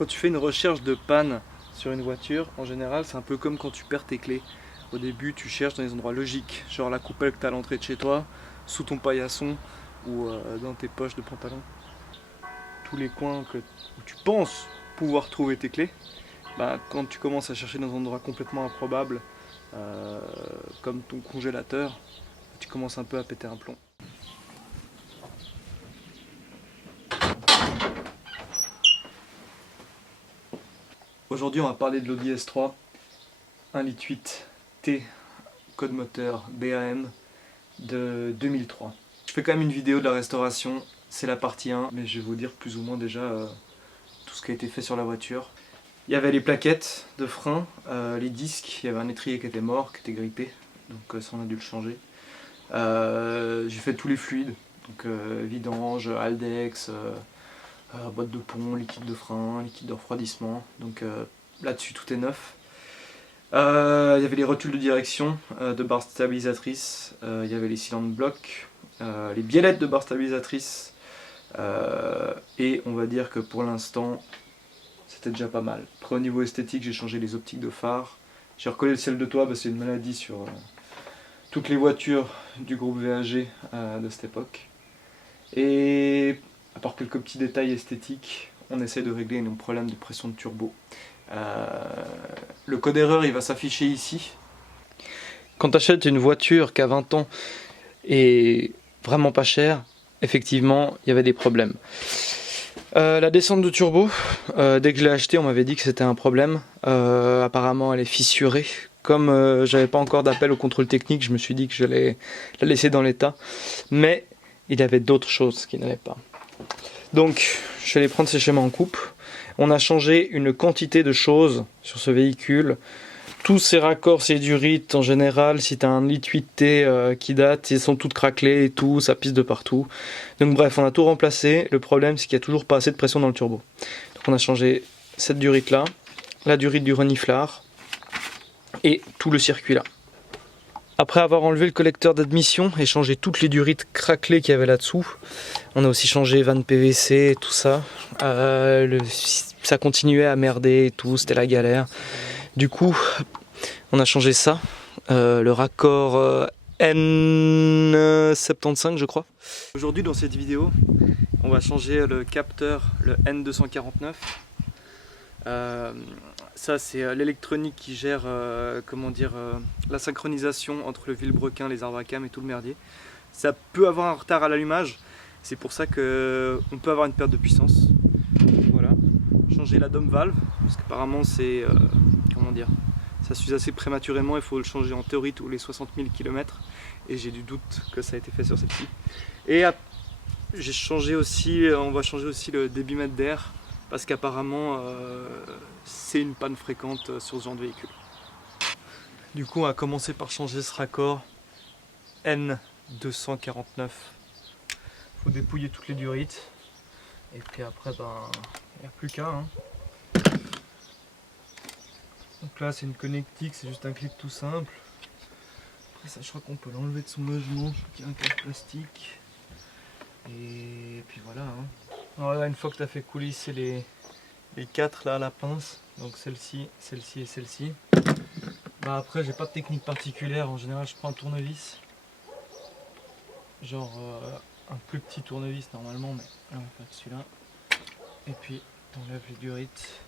Quand tu fais une recherche de panne sur une voiture, en général, c'est un peu comme quand tu perds tes clés. Au début, tu cherches dans les endroits logiques, genre la coupelle que tu as à l'entrée de chez toi, sous ton paillasson ou dans tes poches de pantalon. Tous les coins où tu penses pouvoir trouver tes clés, bah, quand tu commences à chercher dans un endroit complètement improbable, euh, comme ton congélateur, tu commences un peu à péter un plomb. Aujourd'hui, on va parler de l'Audi S3, 1,8 litre T, code moteur BAM de 2003. Je fais quand même une vidéo de la restauration, c'est la partie 1, mais je vais vous dire plus ou moins déjà tout ce qui a été fait sur la voiture. Il y avait les plaquettes de frein, les disques, il y avait un étrier qui était mort, qui était grippé, donc ça on a dû le changer. J'ai fait tous les fluides, donc vidange, Haldex, boîte de pont, liquide de frein, liquide de refroidissement, donc là-dessus tout est neuf. Il y avait les rotules de direction de barres stabilisatrices, il y avait les cylindres blocs, les biellettes de barres stabilisatrices, et on va dire que pour l'instant c'était déjà pas mal. Après au niveau esthétique, j'ai changé les optiques de phare, j'ai recollé le ciel de toit, c'est une maladie sur toutes les voitures du groupe VAG de cette époque. Et à part quelques petits détails esthétiques, on essaie de régler nos problèmes de pression de turbo. Le code erreur il va s'afficher ici. Quand tu achètes une voiture qui a 20 ans et vraiment pas chère, effectivement il y avait des problèmes. La descente de turbo, dès que je l'ai acheté on m'avait dit que c'était un problème. Apparemment elle est fissurée. Comme j'avais pas encore d'appel au contrôle technique, je me suis dit que j'allais la laisser dans l'état. Mais il y avait d'autres choses qui n'allaient pas. Donc je suis allé prendre ces schémas en coupe. On a changé une quantité de choses sur ce véhicule. Tous ces raccords sédurites en général, si tu as un 1,8 litre qui date, ils sont toutes craquelés et tout, ça pisse de partout. Donc bref, on a tout remplacé. Le problème c'est qu'il n'y a toujours pas assez de pression dans le turbo. Donc on a changé cette durite là, la durite du reniflard et tout le circuit là. Après avoir enlevé le collecteur d'admission et changé toutes les durites craquelées qu'il y avait là-dessous, on a aussi changé vannes PVC et tout ça. Ça continuait à merder et tout, c'était la galère. Du coup, on a changé ça, le raccord N75 je crois. Aujourd'hui dans cette vidéo, on va changer le capteur, le N249. Ça c'est l'électronique qui gère la synchronisation entre le vilebrequin, les arbres à cam et tout le merdier. Ça peut avoir un retard à l'allumage, c'est pour ça qu'on peut avoir une perte de puissance. Voilà. Changer la dome valve, parce qu'apparemment c'est ça s'use assez prématurément, il faut le changer en théorie tous les 60 000 km et j'ai du doute que ça a été fait sur celle-ci. Et j'ai changé aussi, on va changer aussi le débitmètre d'air parce qu'apparemment c'est une panne fréquente sur ce genre de véhicule. Du coup on va commencer par changer ce raccord N249. Faut dépouiller toutes les durites et puis après il n'y a plus qu'à. Donc là c'est une connectique, c'est juste un clip tout simple. Après ça je crois qu'on peut l'enlever de son logement, je crois qu'il y a un câble plastique. Et puis voilà. Alors là, une fois que tu as fait coulisser les 4 là à la pince, donc celle-ci, celle-ci et celle-ci. Bah après j'ai pas de technique particulière, en général je prends un tournevis. Genre un plus petit tournevis normalement, mais là on va faire celui-là. Et puis t'enlèves les durites.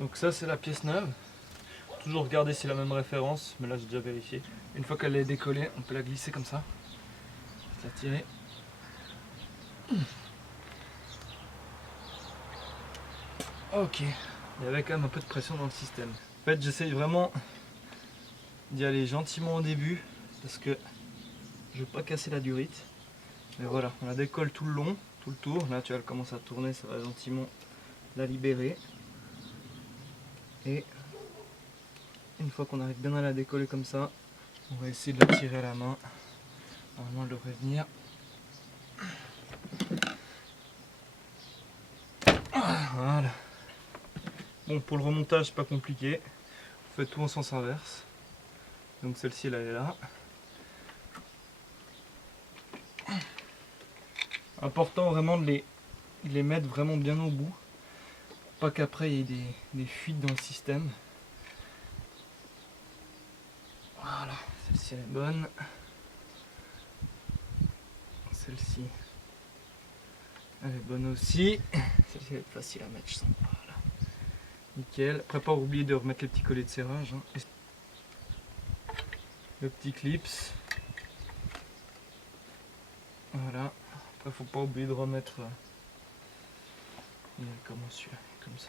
Donc ça c'est la pièce neuve. Toujours regarder si c'est la même référence, mais là j'ai déjà vérifié. Une fois qu'elle est décollée, on peut la glisser comme ça. La tirer. Ok, il y avait quand même un peu de pression dans le système. En fait j'essaye vraiment d'y aller gentiment au début parce que je veux pas casser la durite. Mais voilà, on la décolle tout le long, tout le tour. Là tu vois elle commence à tourner, ça va gentiment la libérer. Et une fois qu'on arrive bien à la décoller comme ça, on va essayer de la tirer à la main. Normalement elle devrait venir. Voilà. Bon, pour le remontage c'est pas compliqué. Vous faites tout en sens inverse. Donc celle-ci elle est là. Important vraiment de les mettre vraiment bien au bout. pas qu'après il y ait des fuites dans le système. Voilà, celle-ci elle est bonne. Celle-ci elle est bonne aussi. Celle-ci elle est facile à mettre, je sens. Voilà. Nickel. Après, pas oublier de remettre les petits collets de serrage. Hein. Le petit clips. Voilà. Après, faut pas oublier de remettre. Comment celui-là, comme ça.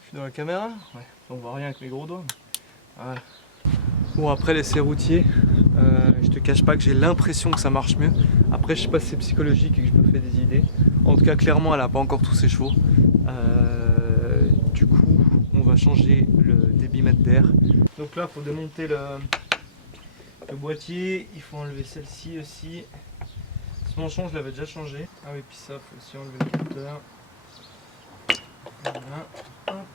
Je suis dans la caméra? Ouais. On voit rien avec mes gros doigts. Voilà. Bon, après les serroutiers, je te cache pas que j'ai l'impression que ça marche mieux. Après, je sais pas si c'est psychologique et que je me fais des idées. En tout cas, clairement, elle a pas encore tous ses chevaux. Du coup, on va changer le débitmètre d'air. Donc là, il faut démonter le boîtier. Il faut enlever celle-ci aussi. Ce manchon, je l'avais déjà changé. Ah oui, puis ça, il faut aussi enlever le capteur. Voilà. Hop.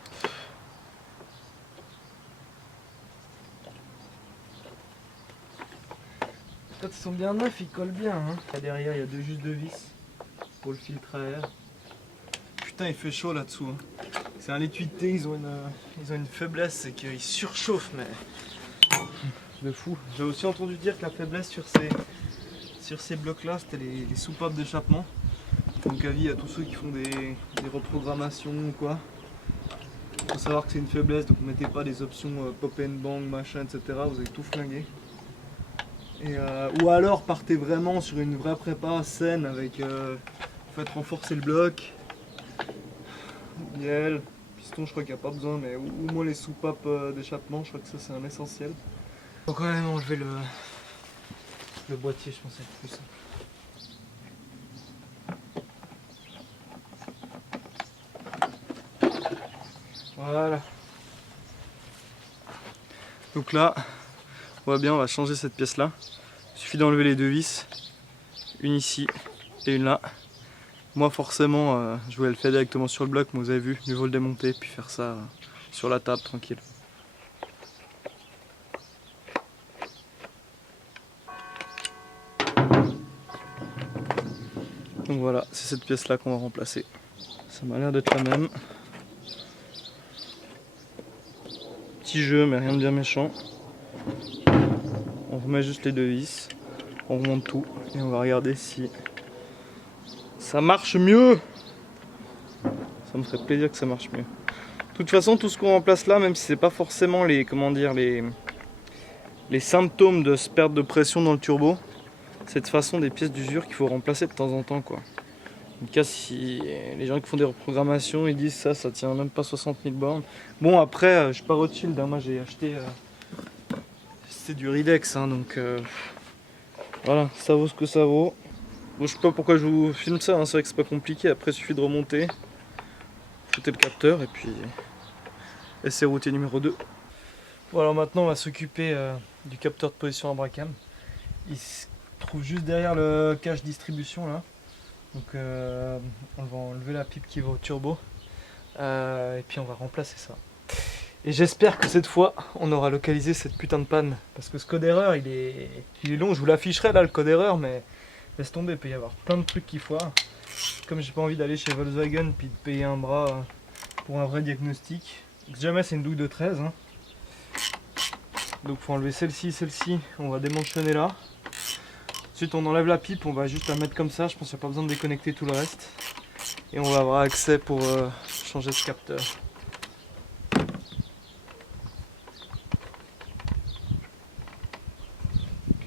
Quand ils sont bien neufs, ils collent bien. Hein. Là, derrière, il y a juste deux vis pour le filtre à air. Putain, il fait chaud là-dessous. Hein. C'est un étui de thé, ils ont une faiblesse, c'est qu'ils surchauffent, mais de fou. J'ai aussi entendu dire que la faiblesse sur ces blocs-là, c'était les soupapes d'échappement. Donc avis à tous ceux qui font des reprogrammations ou quoi. Il faut savoir que c'est une faiblesse, donc ne mettez pas des options pop and bang, machin, etc. Vous allez tout flinguer. Ou alors partez vraiment sur une vraie prépa saine avec faites renforcer le bloc, miel, piston je crois qu'il n'y a pas besoin, mais au moins les soupapes d'échappement, je crois que ça c'est un essentiel. Donc quand même enlever le boîtier, je pense que c'est plus simple. Voilà. Donc là, on voit bien, on va changer cette pièce là. Il suffit d'enlever les deux vis, une ici et une là. Moi forcément, je voulais le faire directement sur le bloc, mais vous avez vu, mieux vaut le démonter puis faire ça sur la table tranquille. Donc voilà, c'est cette pièce là qu'on va remplacer. Ça m'a l'air d'être la même. Petit jeu mais rien de bien méchant. On remet juste les deux vis, on remonte tout et on va regarder si ça marche mieux. Ça me ferait plaisir que ça marche mieux. De toute façon, tout ce qu'on remplace là, même si c'est pas forcément les symptômes de cette perte de pression dans le turbo, c'est de toute façon des pièces d'usure qu'il faut remplacer de temps en temps, quoi. En tout cas, si les gens qui font des reprogrammations, ils disent ça tient même pas 60 000 bornes. Bon, après, je suis pas Rothschild, hein, moi j'ai acheté c'est du Ridex, hein, donc voilà, ça vaut ce que ça vaut. Bon, je sais pas pourquoi je vous filme ça, hein, c'est vrai que c'est pas compliqué, après il suffit de remonter, foutez le capteur et puis essai routier numéro 2. Bon, alors maintenant on va s'occuper du capteur de position Abracam. Il se trouve juste derrière le cache distribution là. Donc on va enlever la pipe qui va au turbo et puis on va remplacer ça. Et j'espère que cette fois on aura localisé cette putain de panne. Parce que ce code erreur il est long, je vous l'afficherai là le code erreur, mais laisse tomber, il peut y avoir plein de trucs qui foirent. Comme j'ai pas envie d'aller chez Volkswagen puis de payer un bras pour un vrai diagnostic. Jamais c'est une douille de 13. Hein. Donc faut enlever celle-ci, on va démanchonner là. Ensuite on enlève la pipe, on va juste la mettre comme ça, je pense qu'il n'y a pas besoin de déconnecter tout le reste. Et on va avoir accès pour changer ce capteur.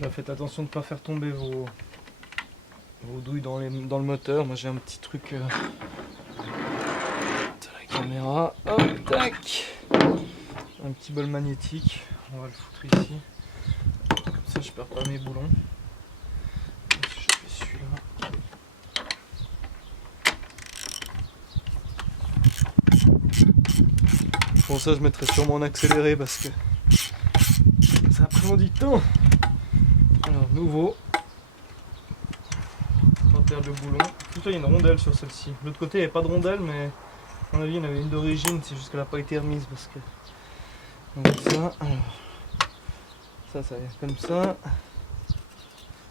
Là faites attention de ne pas faire tomber vos douilles dans le moteur. Moi j'ai un petit truc de la caméra. Hop, tac. Un petit bol magnétique, on va le foutre ici. Comme ça je perds pas mes boulons. Bon, ça je mettrai sûrement en accéléré parce que ça a pris du temps. Alors nouveau, on va perdre le boulon. Tout ça il y a une rondelle sur celle-ci. De l'autre côté il n'y avait pas de rondelle, mais à mon avis il y en avait une d'origine, c'est juste qu'elle n'a pas été remise parce que. Donc ça, alors, Ça vient comme ça.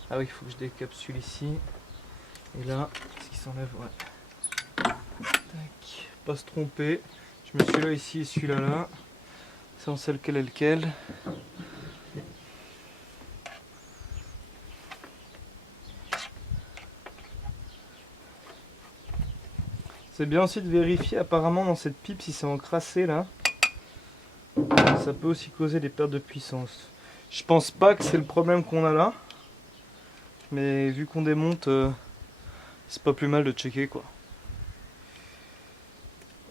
Ah oui, il faut que je décapsule ici. Et là, ce qui s'enlève, ouais. Tac. Pas se tromper. Je mets celui-là ici et celui-là là. Ça on sait lequel est lequel. C'est bien aussi de vérifier apparemment dans cette pipe si c'est encrassé là. Ça peut aussi causer des pertes de puissance. Je pense pas que c'est le problème qu'on a là. Mais vu qu'on démonte, c'est pas plus mal de checker quoi.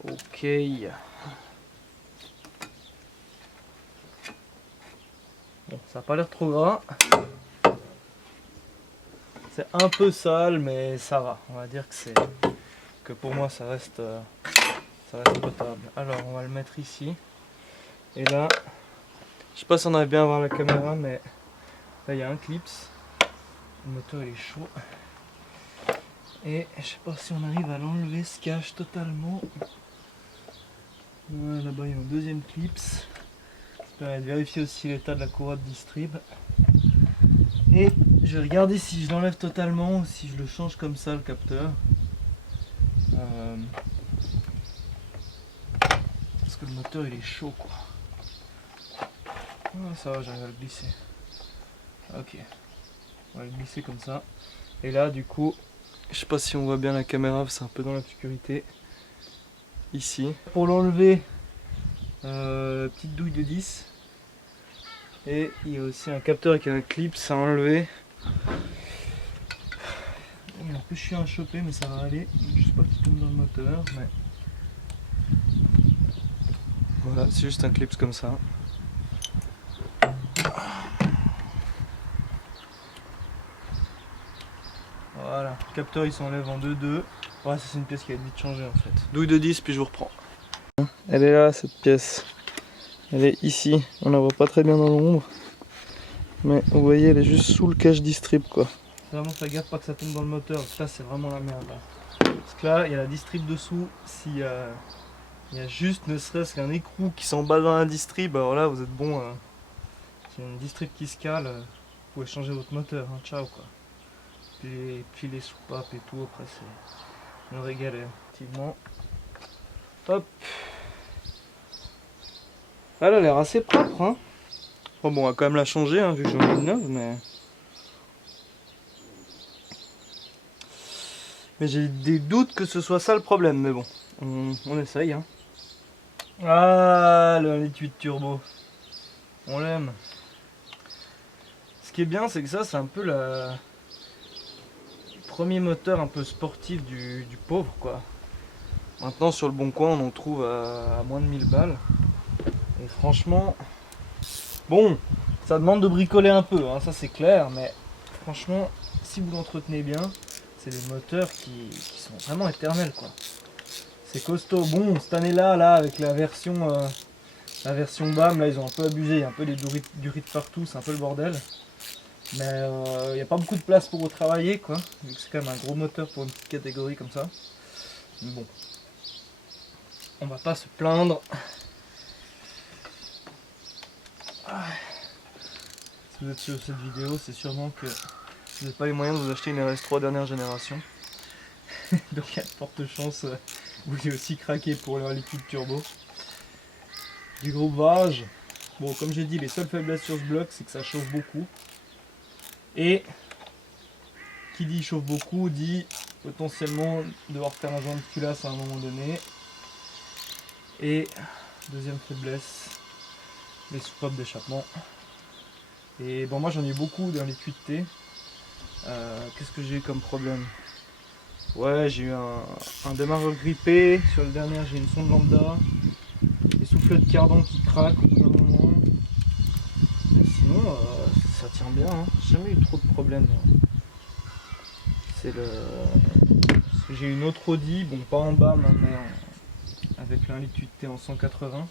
Ok. Bon, ça a pas l'air trop gras. C'est un peu sale mais ça va. On va dire que pour moi ça reste potable. Alors on va le mettre ici. Et là, je sais pas si on arrive bien à voir la caméra, mais là il y a un clips. Le moteur il est chaud. Et je sais pas si on arrive à l'enlever ce cache totalement. Voilà, là-bas il y a un deuxième clips. Ça permet de vérifier aussi l'état de la courroie de distrib. Et je vais regarder si je l'enlève totalement ou si je le change comme ça le capteur. Parce que le moteur il est chaud quoi. Ah, ça va, j'arrive à le glisser. Ok. On va le glisser comme ça. Et là du coup, je sais pas si on voit bien la caméra, c'est un peu dans l'obscurité. Ici. Pour l'enlever, petite douille de 10. Et il y a aussi un capteur avec un clip à enlever. Il est un peu chiant à choper mais ça va aller. Juste pas qu'il tombe dans le moteur. Mais... voilà, c'est juste un clip comme ça. Voilà, le capteur il s'enlève en 2-2. Ouais, ça c'est une pièce qui va être vite changée en fait. Douille de 10 puis je vous reprends. Elle est là cette pièce. Elle est ici. On la voit pas très bien dans l'ombre. Mais vous voyez elle est juste sous le cache distrib quoi. Vraiment fais gaffe pas que ça tombe dans le moteur. Là c'est vraiment la merde. Là. Parce que là il y a la distrib dessous. S'il y a juste ne serait-ce qu'un écrou qui s'emballe dans la distrib, alors là vous êtes bon. S'il y a une distrib qui se cale, vous pouvez changer votre moteur. Hein. Ciao quoi. Puis les soupapes et tout, après c'est une vraie galère. Effectivement. Hop. Elle a l'air assez propre. Hein. Bon, on va quand même la changer, hein, vu que j'en ai une neuve, mais j'ai des doutes que ce soit ça le problème, mais bon, on essaye. Hein. Ah, le 1.8 turbo. On l'aime. Ce qui est bien, c'est que ça, c'est un peu le premier moteur un peu sportif du pauvre, quoi. Maintenant, sur le bon coin, on en trouve à moins de 1000 balles. Et franchement, bon, ça demande de bricoler un peu, hein, ça c'est clair, mais franchement, si vous l'entretenez bien, c'est des moteurs qui sont vraiment éternels, quoi. C'est costaud. Bon, cette année-là, avec la version BAM, là, ils ont un peu abusé, il y a un peu des durites partout, c'est un peu le bordel. Mais il n'y a pas beaucoup de place pour retravailler, quoi, vu que c'est quand même un gros moteur pour une petite catégorie comme ça. Mais bon, on va pas se plaindre. Si vous êtes sur cette vidéo, c'est sûrement que vous n'avez pas les moyens de vous acheter une RS3 dernière génération. Donc il y a de fortes chances vous ayez aussi craqué pour leur liquide turbo. Du groupe Varage. Bon, comme j'ai dit, les seules faiblesses sur ce bloc, c'est que ça chauffe beaucoup. Et qui dit chauffe beaucoup, dit potentiellement devoir faire un joint de culasse à un moment donné. Et deuxième faiblesse, les soupapes d'échappement. Et bon, moi j'en ai eu beaucoup dans les 8T. Qu'est-ce que j'ai eu comme problème? Ouais, j'ai eu un démarreur grippé. Sur le dernier, j'ai une sonde lambda. Les soufflets de cardan qui craquent au bout d'un moment. Mais sinon, ça tient bien. Hein. J'ai jamais eu trop de problèmes. C'est le. J'ai une autre Audi, bon pas en bas, mais avec le 1.8 T en 180.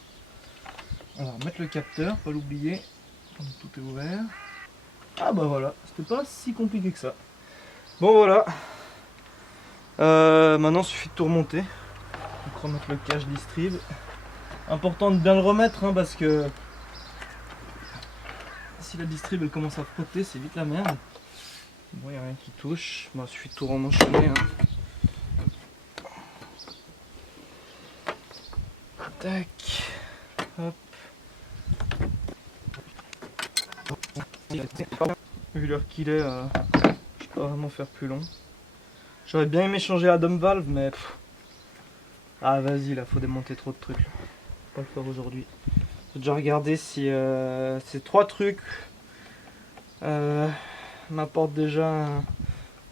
On va remettre le capteur, pas l'oublier. Tout est ouvert. Ah bah voilà, c'était pas si compliqué que ça. Bon voilà. Maintenant il suffit de tout remonter. Donc remettre le cache distrib. Important de bien le remettre hein, parce que si la distrib elle commence à frotter, c'est vite la merde. Bon, il n'y a rien qui touche, il suffit de tout remenchonner. Hein. Tac, hop. Vu l'heure qu'il est, je peux pas vraiment faire plus long. J'aurais bien aimé changer la dome valve, mais ah vas-y, là faut démonter trop de trucs. Pas le faire aujourd'hui. J'ai déjà regardé si ces 3 trucs m'apportent déjà un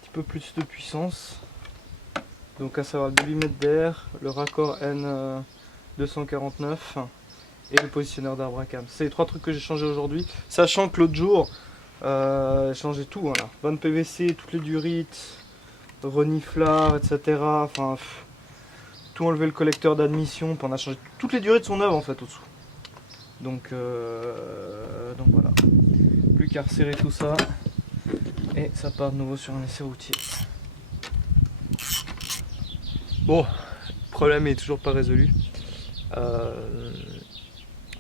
petit peu plus de puissance. Donc à savoir le débitmètre d'air, le raccord N249 et le positionneur d'arbre à cam. C'est les 3 trucs que j'ai changé aujourd'hui, sachant que l'autre jour j'ai changé tout, voilà. Vanne PVC, toutes les durites, reniflard, etc. Enfin, tout enlever le collecteur d'admission, puis on a changé toutes les durites sont neuves en fait au-dessous. Donc voilà, plus qu'à resserrer tout ça et ça part de nouveau sur un essai routier. Bon, le problème est toujours pas résolu.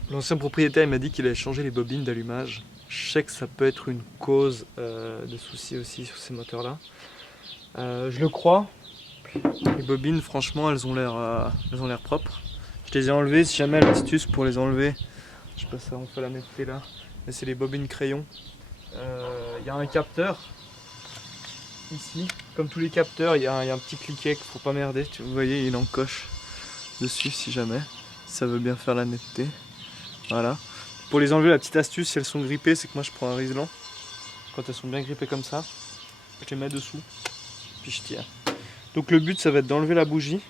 L'ancien propriétaire il m'a dit qu'il allait changer les bobines d'allumage. Je sais que ça peut être une cause de soucis aussi sur ces moteurs là. Je le crois. Les bobines franchement elles ont l'air propres. Je les ai enlevées, si jamais l'astuce pour les enlever, je sais pas si on fait la netteté là, mais c'est les bobines crayons. Il y a un capteur ici, comme tous les capteurs il y a un petit cliquet qu'il faut pas merder, vous voyez il encoche dessus si jamais, ça veut bien faire la netteté. Voilà. Pour les enlever, la petite astuce si elles sont grippées, c'est que moi je prends un riselant, quand elles sont bien grippées comme ça, je les mets dessous, puis je tire. Donc le but ça va être d'enlever la bougie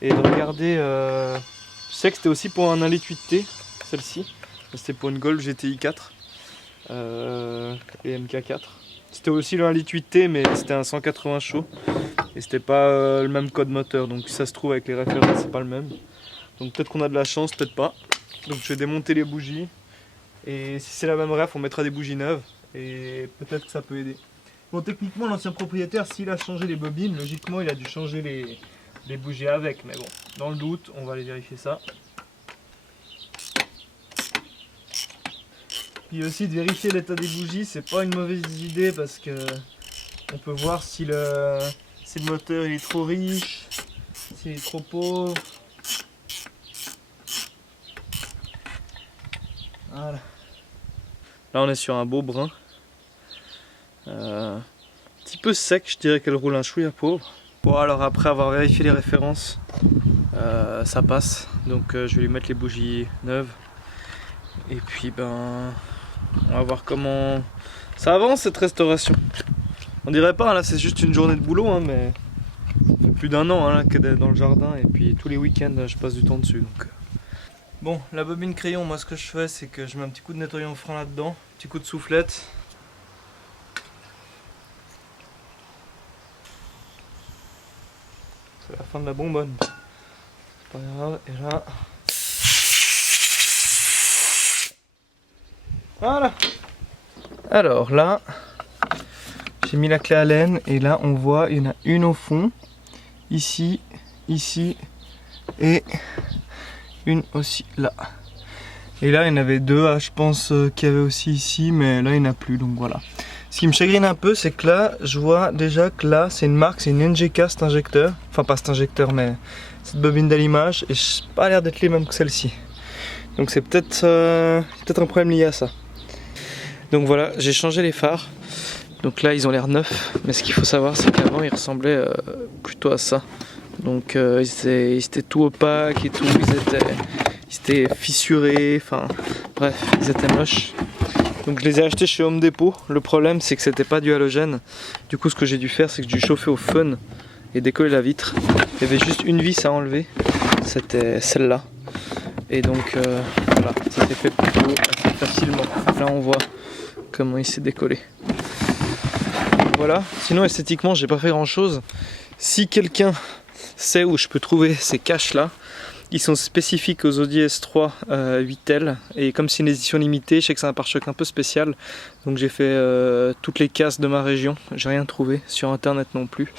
et de regarder, je sais que c'était aussi pour un 1,8T, celle-ci, c'était pour une Golf GTI 4 et MK4. C'était aussi le 1,8T mais c'était un 180 chaud et c'était pas le même code moteur, donc ça se trouve avec les références c'est pas le même. Donc peut-être qu'on a de la chance, peut-être pas. Donc je vais démonter les bougies et si c'est la même ref on mettra des bougies neuves et peut-être que ça peut aider. Bon, techniquement l'ancien propriétaire s'il a changé les bobines, logiquement il a dû changer les bougies avec, mais bon, dans le doute on va aller vérifier ça. Puis aussi de vérifier l'état des bougies, c'est pas une mauvaise idée parce que on peut voir si le moteur il est trop riche, s'il est trop pauvre. Voilà. Là on est sur un beau brun. Un petit peu sec, je dirais qu'elle roule un chouïa pauvre. Bon alors après avoir vérifié les références, ça passe. Donc je vais lui mettre les bougies neuves. Et puis ben on va voir comment ça avance cette restauration. On dirait pas, là c'est juste une journée de boulot, hein, mais ça fait plus d'1 an hein, qu'elle est dans le jardin et puis tous les week-ends je passe du temps dessus. Donc. Bon, la bobine crayon, moi ce que je fais c'est que je mets un petit coup de nettoyant franc là-dedans, petit coup de soufflette. C'est la fin de la bonbonne. C'est pas grave, et là. Voilà. Alors là, j'ai mis la clé Allen et là on voit il y en a une au fond, ici, ici et une aussi là. Et là il y en avait 2, je pense qu'il y avait aussi ici, mais là il n'y en a plus, donc voilà. Ce qui me chagrine un peu, c'est que là je vois déjà que là c'est une marque, c'est une NGK cet injecteur, enfin pas cet injecteur mais cette bobine d'allumage, et ça n'a pas l'air d'être les mêmes que celle-ci. Donc c'est peut-être un problème lié à ça. Donc voilà, j'ai changé les phares. Donc là ils ont l'air neufs, mais ce qu'il faut savoir c'est qu'avant ils ressemblaient plutôt à ça. Donc ils étaient tout opaques et tout, ils étaient fissurés, enfin bref, ils étaient moches. Donc je les ai achetés chez Home Depot. Le problème c'est que c'était pas du halogène. Du coup ce que j'ai dû faire c'est que j'ai dû chauffer au fun et décoller la vitre. Il y avait juste une vis à enlever, c'était celle-là. Et donc voilà, ça s'est fait plutôt assez facilement. Là on voit comment il s'est décollé. Voilà, sinon esthétiquement j'ai pas fait grand chose. Si quelqu'un sait où je peux trouver ces caches là, ils sont spécifiques aux Audi S3 8L et comme c'est une édition limitée, je sais que c'est un pare-choc un peu spécial, donc j'ai fait toutes les casses de ma région, j'ai rien trouvé sur internet non plus,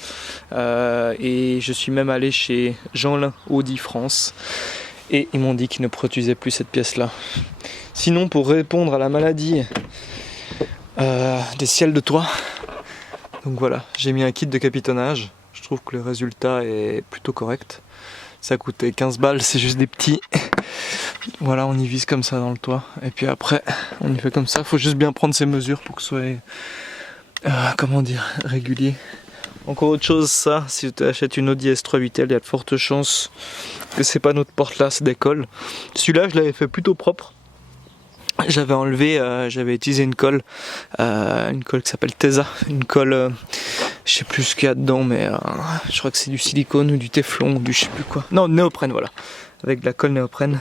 et je suis même allé chez Jeanlin Audi France et ils m'ont dit qu'ils ne produisaient plus cette pièce là. Sinon pour répondre à la maladie des ciels de toit. Donc voilà, j'ai mis un kit de capitonnage. Je trouve que le résultat est plutôt correct. Ça coûtait 15 balles, c'est juste des petits. Voilà, on y vise comme ça dans le toit. Et puis après, on y fait comme ça. Faut juste bien prendre ses mesures pour que ce soit, comment dire, régulier. Encore autre chose, ça, si tu achètes une Audi S3 8L, il y a de fortes chances que c'est pas notre porte-lace d'école. Celui-là, je l'avais fait plutôt propre. J'avais enlevé, j'avais utilisé une colle qui s'appelle Tesa, une colle, je sais plus ce qu'il y a dedans, mais je crois que c'est du silicone ou du téflon ou du je sais plus quoi. Non, néoprène, voilà, avec de la colle néoprène.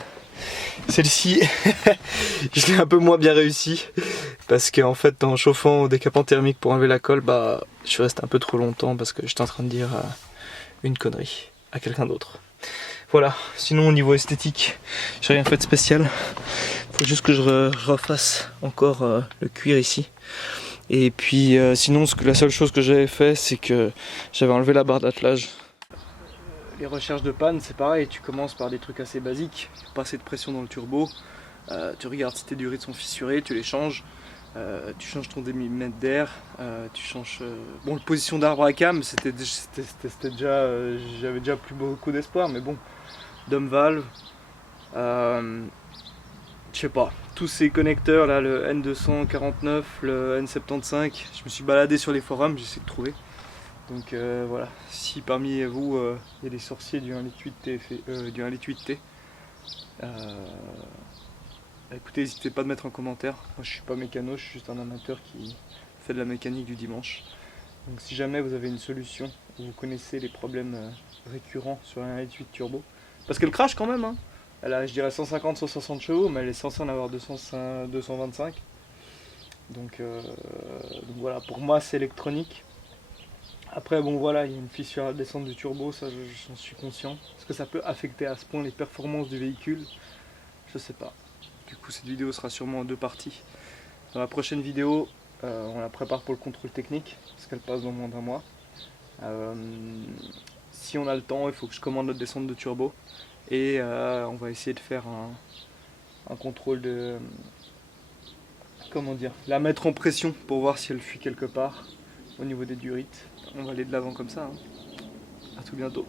Celle-ci, je l'ai un peu moins bien réussi parce qu'en fait, en chauffant au décapant thermique pour enlever la colle, bah, je suis resté un peu trop longtemps parce que j'étais en train de dire une connerie à quelqu'un d'autre. Voilà, sinon au niveau esthétique, j'ai rien fait de spécial. Faut juste que je refasse encore le cuir ici. Et puis sinon, la seule chose que j'avais fait, c'est que j'avais enlevé la barre d'attelage. Les recherches de panne, c'est pareil, tu commences par des trucs assez basiques. Pas assez de pression dans le turbo. Tu regardes si tes durées sont fissurées, tu les changes. Tu changes ton demi-mètre d'air, tu changes... Bon, la position d'arbre à cam, c'était déjà... J'avais déjà plus beaucoup d'espoir, mais bon. Dome valve, je sais pas, tous ces connecteurs là, le N249, le N75, je me suis baladé sur les forums, j'essaie de trouver. Donc voilà, si parmi vous il y a des sorciers du 1,8T, écoutez, n'hésitez pas de mettre en commentaire. Moi je suis pas mécano, je suis juste un amateur qui fait de la mécanique du dimanche. Donc si jamais vous avez une solution, ou vous connaissez les problèmes récurrents sur un 1,8 turbo, parce qu'elle crache quand même, hein. Elle a, je dirais, 150-160 chevaux, mais elle est censée en avoir 225. Donc voilà, pour moi c'est électronique. Après bon voilà, il y a une fissure à descendre du turbo, ça j'en suis conscient. Est-ce que ça peut affecter à ce point les performances du véhicule? Je sais pas. Du coup cette vidéo sera sûrement en deux parties. Dans la prochaine vidéo, on la prépare pour le contrôle technique, parce qu'elle passe dans moins d'un mois. Si on a le temps, il faut que je commande notre descente de turbo. Et on va essayer de faire un contrôle de... Comment dire? La mettre en pression pour voir si elle fuit quelque part au niveau des durites. On va aller de l'avant comme ça. Hein. À tout bientôt.